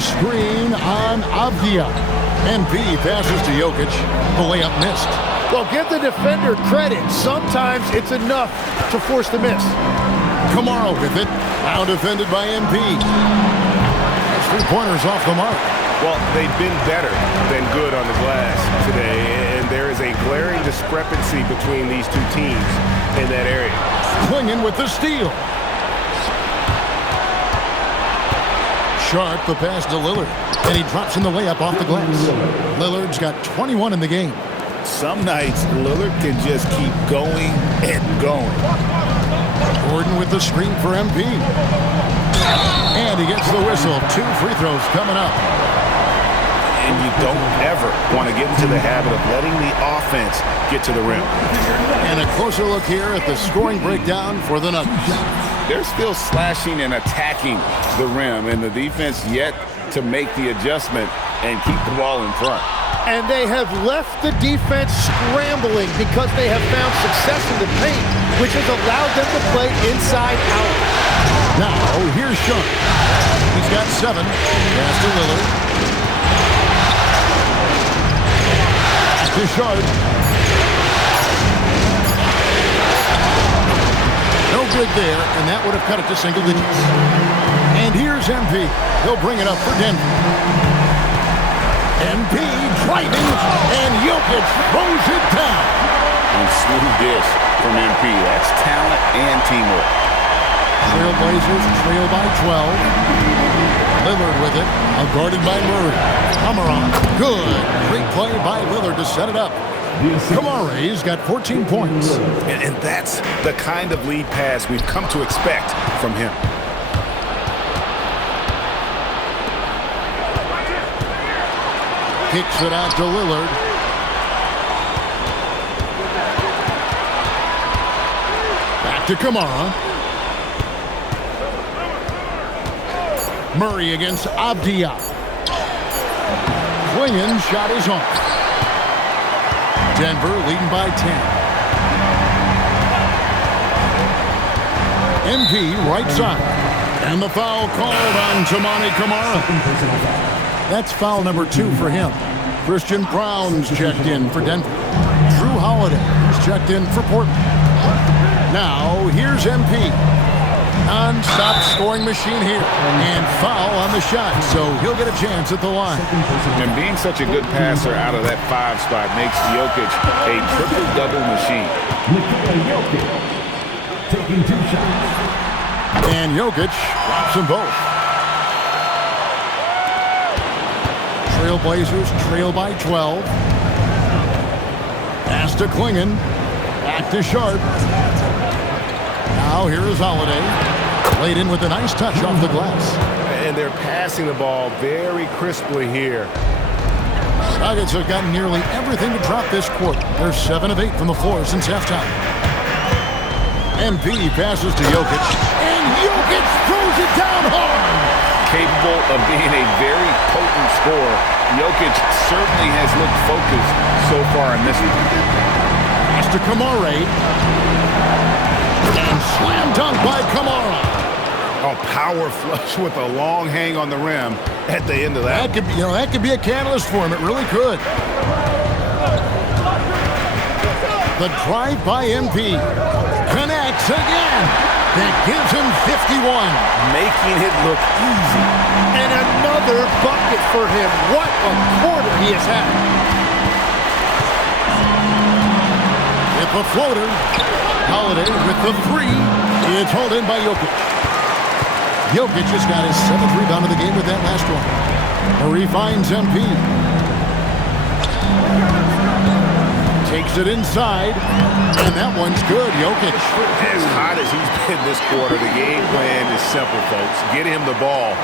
the screen on Avdia. MP passes to Jokic. The layup missed. Well, give the defender credit. Sometimes it's enough to force the miss. Kamara with it. Now defended by MP. That's 3-pointers off the mark. Well, they've been better than good on the glass today, and there is a glaring discrepancy between these two teams in that area. Clingan with the steal. Sharp the pass to Lillard, and he drops in the layup off the glass. Lillard's got 21 in the game. Some nights, Lillard can just keep going and going. Gordon with the screen for MP. And he gets the whistle. 2 free throws coming up. And you don't ever want to get into the habit of letting the offense get to the rim. And a closer look here at the scoring breakdown for the Nuggets. They're still slashing and attacking the rim, and the defense yet to make the adjustment and keep the ball in front. And they have left the defense scrambling because they have found success in the paint, which has allowed them to play inside out. Now, here's Sean. He's got 7. Pass to Lillard. To Sharp. No good there, and that would have cut it to single digits. And here's MP. He'll bring it up for Denver. MP driving, and Jokic throws it down. And smooth dish from MP. That's talent and teamwork. Trailblazers trail by 12. Lillard with it. Guarded by Murray. Kamara. Good. Great play by Lillard to set it up. Kamara's got 14 points. And that's the kind of lead pass we've come to expect from him. Kicks it out to Lillard. Back to Kamara. Murray against Avdia. Clingan shot is off. Denver leading by 10. MP right side. And the foul called on Toumani Camara. That's foul number 2 for him. Christian Brown's checked in for Denver. Drew Holiday is checked in for Portland. Now, here's MP. Non-stop scoring machine here. And foul on the shot, so he'll get a chance at the line. And being such a good passer out of that 5 spot makes Jokic a triple-double machine. Jokic taking 2 shots. And Jokic drops them both. Trailblazers trail by 12. Pass to Clingan. Back to Sharp. Now here is Holiday. Played in with a nice touch off the glass. And they're passing the ball very crisply here. Nuggets have gotten nearly everything to drop this quarter. They're 7 of 8 from the floor since halftime. MP passes to Jokic. And Jokic throws it down hard. Capable of being a very potent scorer, Jokic certainly has looked focused so far in this one. Pass to Kamara. And slam dunk by Kamara. A power flush with a long hang on the rim at the end of that. That could be a catalyst for him. It really could. The drive by MP connects again. That gives him 51. Making it look easy. And another bucket for him. What a quarter he has had. With the floater. Holiday with the 3. It's hauled in by Jokic. Jokic has got his 7th rebound of the game with that last one. Murray finds MP. Takes it inside. And that one's good. Jokic. As hot as he's been this quarter, the game plan is simple, folks. Get him the ball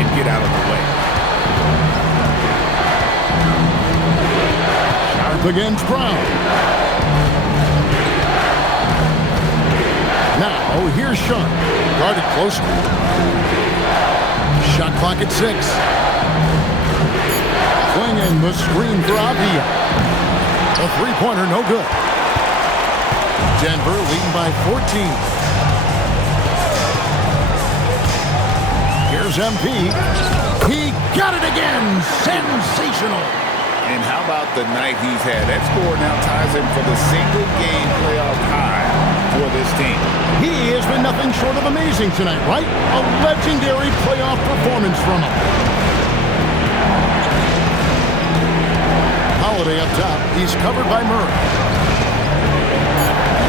and get out of the way. Sharp against Brown. Now, here's Sean. Guarded closely. Shot clock at 6. Clingan the screen for Avdia. A 3-pointer, no good. Denver leading by 14. Here's MP. He got it again. Sensational. And how about the night he's had? That score now ties him for the single-game playoff high for this team. He has been nothing short of amazing tonight, right? A legendary playoff performance from him. Holiday up top. He's covered by Murray.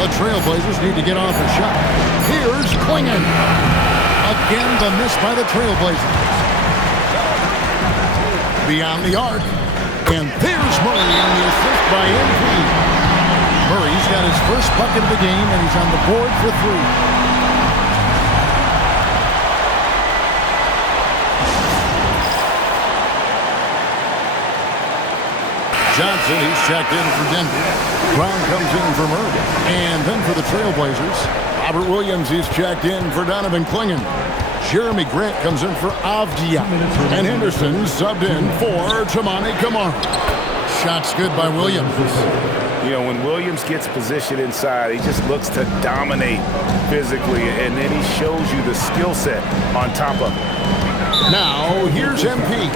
The Trailblazers need to get off a shot. Here's Clingan. Again, the miss by the Trailblazers. Beyond the arc. And there's Murray on the assist by MP. Murray's got his first bucket of the game, and he's on the board for 3. Johnson, he's checked in for Denver. Brown comes in for Murray. And then for the Trailblazers, Robert Williams, he's checked in for Donovan Clingan. Jeremy Grant comes in for Avdia. And Henderson subbed in for Toumani Camara. Shots good by Williams. You know, when Williams gets positioned inside, he just looks to dominate physically, and then he shows you the skill set on top of it. Now, here's MP.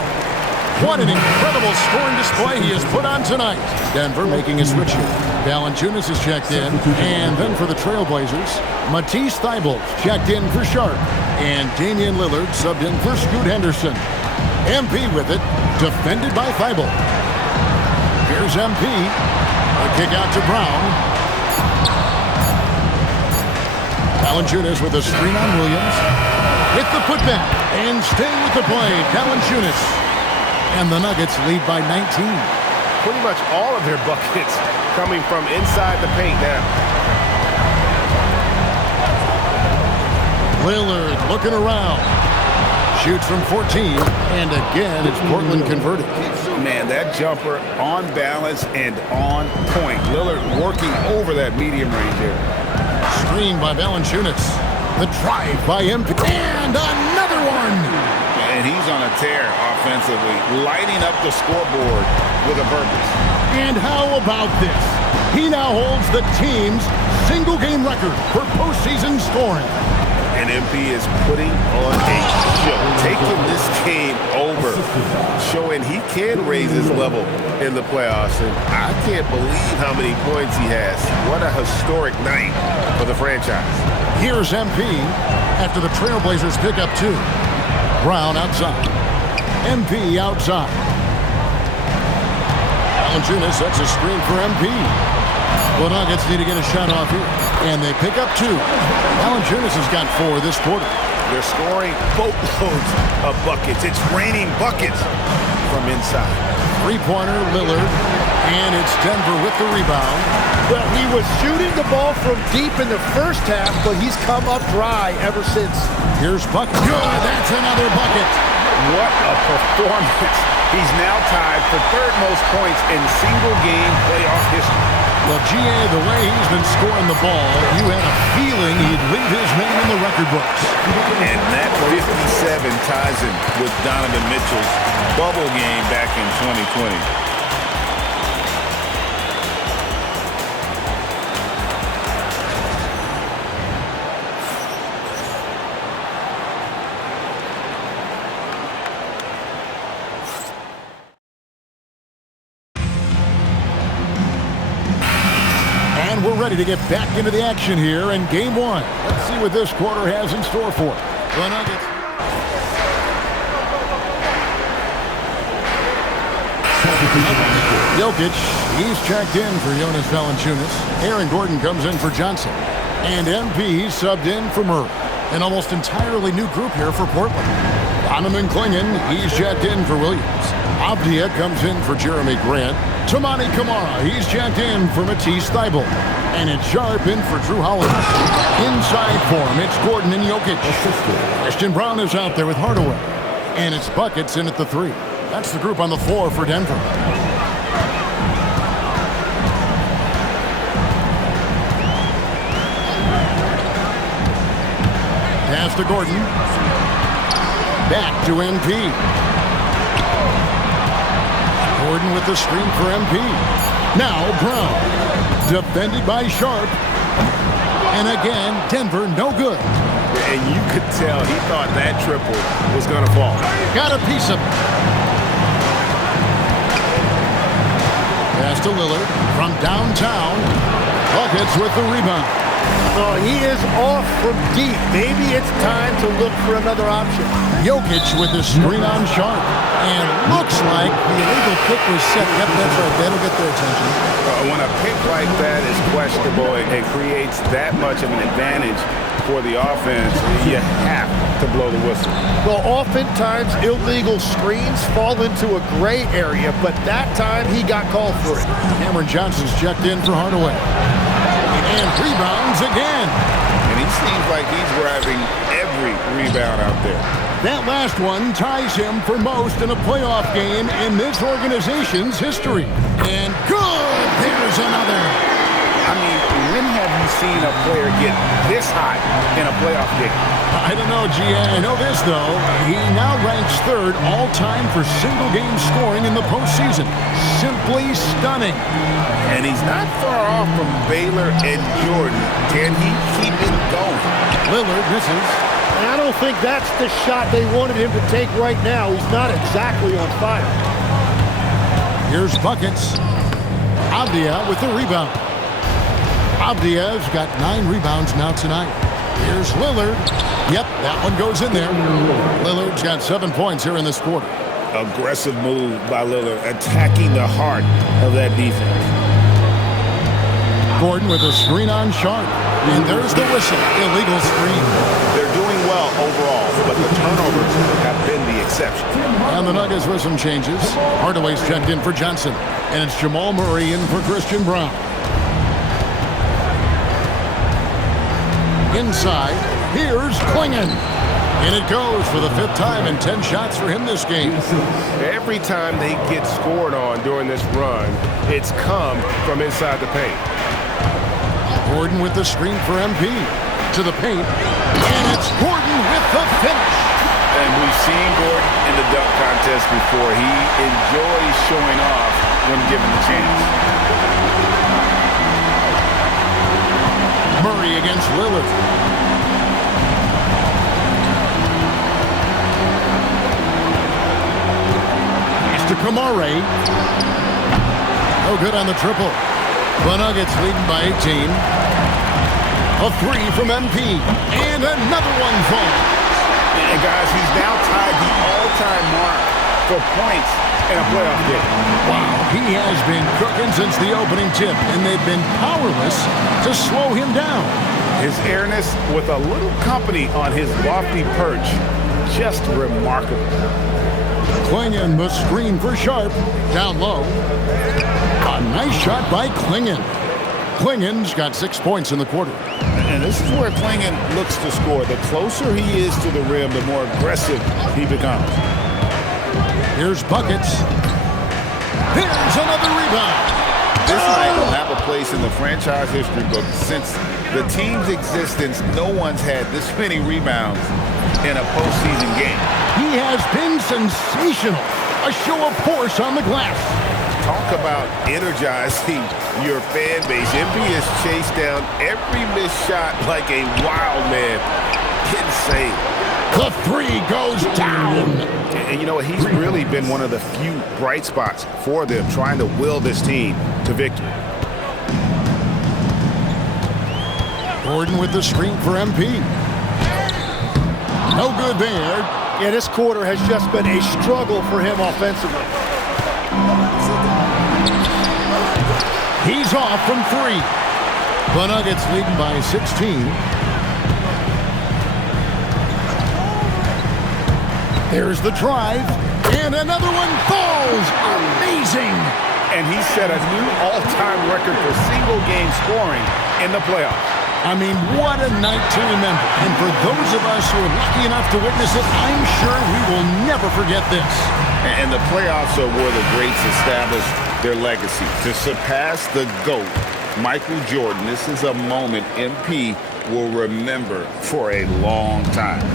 What an incredible scoring display he has put on tonight. Denver making a switch here. Valanciunas is checked in. And then for the Trailblazers, Matisse Thybulle checked in for Sharp. And Damian Lillard subbed in for Scoot Henderson. MP with it, defended by Thybulle. Here's MP. A kick out to Brown. Valanciunas with a screen on Williams. With the putback. And staying with the play, Valanciunas. And the Nuggets lead by 19. Pretty much all of their buckets coming from inside the paint now. Lillard looking around. Shoots from 14. And again, it's Portland converted. Man, that jumper on balance and on point. Lillard working over that medium range there. Screen by Valanciunas. The drive by MP. And another one. And he's on a tear offensively, lighting up the scoreboard with a purpose. And how about this? He now holds the team's single-game record for postseason scoring. And MP is putting on a show, taking this game over, showing he can raise his level in the playoffs. And I can't believe how many points he has. What a historic night for the franchise. Here's MP after the Trailblazers pick up 2. Brown outside. MP outside. Valanciunas sets a screen for MP. The Nuggets need to get a shot off here. And they pick up 2. Valanciunas has got 4 this quarter. They're scoring boatloads of buckets. It's raining buckets from inside. Three-pointer, Lillard. And it's Denver with the rebound. Well, he was shooting the ball from deep in the first half, but he's come up dry ever since. Here's bucket. Good, that's another bucket. What a performance. He's now tied for 3rd most points in single-game playoff history. Well, GA, the way he's been scoring the ball, you had a feeling he'd leave his name in the record books. And that 57 ties him with Donovan Mitchell's bubble game back in 2020. We're ready to get back into the action here in Game 1. Let's see what this quarter has in store for it. The Nuggets. Jokic, he's checked in for Jonas Valanciunas. Aaron Gordon comes in for Johnson. And MP subbed in for Murray. An almost entirely new group here for Portland. Donovan Clingan, he's checked in for Williams. Avdia comes in for Jeremy Grant. Toumani Camara, he's checked in for Matisse Thybulle. And it's Sharp in for Drew Holiday. Inside for him, it's Gordon and Jokic. Christian Brown is out there with Hardaway. And it's Buckets in at the 3. That's the group on the floor for Denver. Pass to Gordon. Back to MP. Gordon with the screen for MP. Now Brown. Defended by Sharp. And again, Denver no good. and you could tell he thought that triple was going to fall. Got a piece of it. Pass to Lillard from downtown. Buckets with the rebound. Oh, he is off from deep. Maybe it's time to look for another option. Jokic with the screen on Sharp. And looks like the illegal kick was set. Yep, that's right. That'll get their attention. When a pick like that is questionable and creates that much of an advantage for the offense, you have to blow the whistle. Well, oftentimes illegal screens fall into a gray area, but that time he got called for it. Cameron Johnson's checked in for Hardaway. And rebounds again. And he seems like he's grabbing every rebound out there. That last one ties him for most in a playoff game in this organization's history. And good! There's another. I mean, when have you seen a player get this hot in a playoff game? I don't know, G. I know this, though. He now ranks third all-time for single-game scoring in the postseason. Simply stunning. And he's not far off from Baylor and Jordan. Can he keep it going? Lillard misses. And I don't think that's the shot they wanted him to take right now. He's not exactly on fire. Here's buckets. Avdia with the rebound. Avdia's got 9 rebounds now tonight. Here's Lillard. Yep, that one goes in there. Lillard's got 7 points here in this quarter. Aggressive move by Lillard, attacking the heart of that defense. Gordon with a screen on Sharp. And there's the whistle. Illegal screen. They're doing well overall, but the turnovers have been the exception. And the Nuggets with some changes. Hardaway's checked in for Johnson. And it's Jamal Murray in for Christian Braun. Inside, here's Klingon. And it goes for the 5th time and 10 shots for him this game. Every time they get scored on during this run, it's come from inside the paint. Gordon with the screen for MP. To the paint. And it's Gordon with the finish. And we've seen Gordon in the dunk contest before. He enjoys showing off when given the chance. Murray against Lillard. Pass to Kamare. No good on the triple. The Nuggets leading by 18. A 3 from MP. And another one falls. And guys, he's now tied the all-time mark for points in a playoff game. Wow, he has been cooking since the opening tip, and they've been powerless to slow him down. His airness with a little company on his lofty perch, just remarkable. Klingon the screen for Sharp, down low. A nice shot by Klingon. Klingon's got 6 points in the quarter. And this is where Klingon looks to score. The closer he is to the rim, the more aggressive he becomes. Here's buckets. Here's another rebound. This night will have a place in the franchise history book. Since the team's existence, no one's had this many rebounds in a postseason game. He has been sensational. A show of force on the glass. Talk about energizing your fan base. MP has chased down every missed shot like a wild man. Insane. The 3 goes down. And you know what? He's really been one of the few bright spots for them, trying to will this team to victory. Gordon with the screen for MP. No good there. Yeah, this quarter has just been a struggle for him offensively. He's off from 3. The Nuggets leading by 16. There's the drive. And another one falls. Amazing. And he set a new all-time record for single-game scoring in the playoffs. I mean, what a night to remember. And for those of us who are lucky enough to witness it, I'm sure we will never forget this. And the playoffs are where the greats establish their legacy. To surpass the GOAT, Michael Jordan, this is a moment MP will remember for a long time.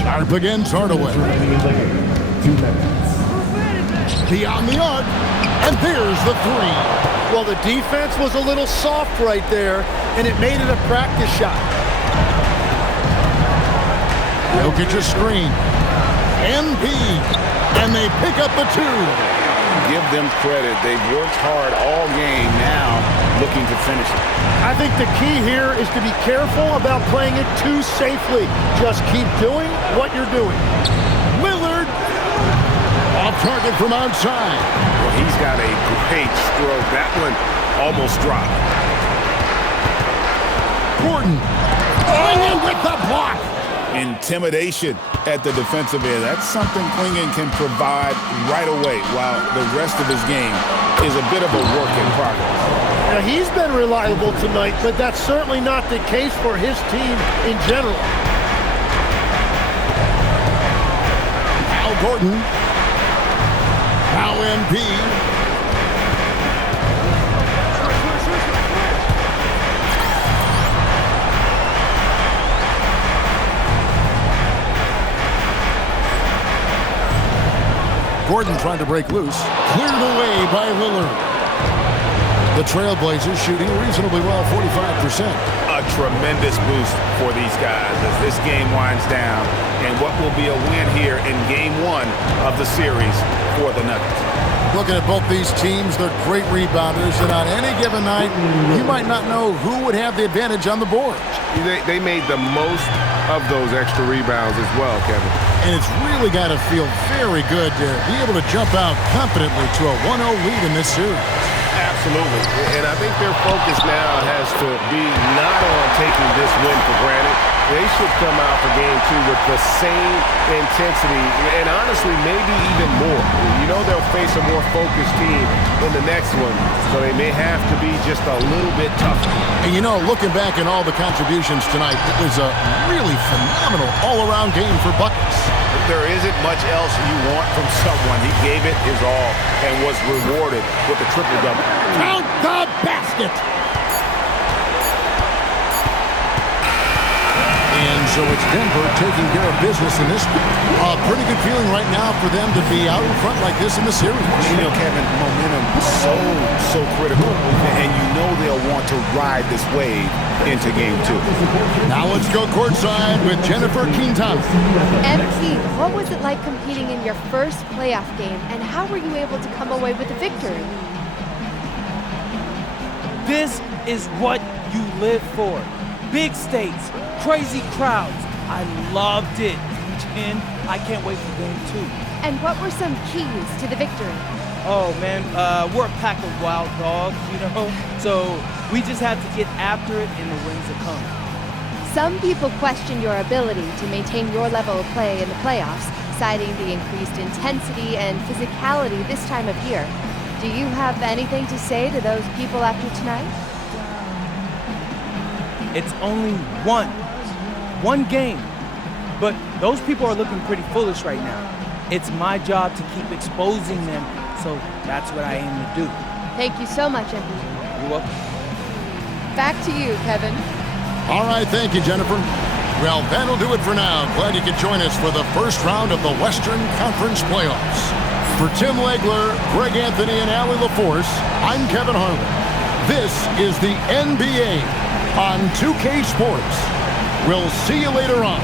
Sharp against Hardaway. 2 minutes. Beyond the arc. And there's the three. Well, the defense was a little soft right there, and it made it a practice shot. Jokic's screen. MP. And they pick up the two. Give them credit. They've worked hard all game, now looking to finish it. I think the key here is to be careful about playing it too safely. Just keep doing what you're doing. Lillard. Off target from outside. Well, he's got a great stroke. That one almost dropped. Gordon. Oh, with the block. Intimidation at the defensive end. That's something Clingan can provide right away, while the rest of his game is a bit of a work in progress. Now, he's been reliable tonight, but that's certainly not the case for his team in general. Al Gordon. Now MP. Gordon trying to break loose. Cleared away by Lillard. The Trailblazers shooting reasonably well, 45%. A tremendous boost for these guys as this game winds down, and what will be a win here in Game 1 of the series for the Nuggets. Looking at both these teams, they're great rebounders, and on any given night, you might not know who would have the advantage on the board. They made the most of those extra rebounds as well, Kevin. And it's really got to feel very good to be able to jump out confidently to a 1-0 lead in this series. Absolutely. And I think their focus now has to be not on taking this win for granted. They should come out for Game 2 with the same intensity and honestly maybe even more. You know they'll face a more focused team in the next one, so they may have to be just a little bit tougher. And you know, looking back at all the contributions tonight, it was a really phenomenal all-around game for buckets. There isn't much else you want from someone. He gave it his all and was rewarded with a triple-double. Count the basket! And so it's Denver taking care of business in this one. A pretty good feeling right now for them to be out in front like this in the series. You know, Kevin, momentum so critical, and you know they'll want to ride this wave into Game 2. Now let's go courtside with Jennifer Quintana. MP, what was it like competing in your first playoff game, and how were you able to come away with a victory? This is what you live for. Big stakes, crazy crowds. I loved it. And I can't wait for Game 2. And what were some keys to the victory? Oh, man, we're a pack of wild dogs, you know? So we just have to get after it, and the wins will come. Some people question your ability to maintain your level of play in the playoffs, citing the increased intensity and physicality this time of year. Do you have anything to say to those people after tonight? It's only one game. But those people are looking pretty foolish right now. It's my job to keep exposing them, so that's what I aim to do. Thank you so much, MP. You're welcome. Back to you, Kevin. All right, thank you, Jennifer. Well, that'll do it for now. Glad you could join us for the first round of the Western Conference Playoffs. For Tim Legler, Greg Anthony, and Allie LaForce, I'm Kevin Harlan. This is the NBA on 2K Sports. We'll see you later on.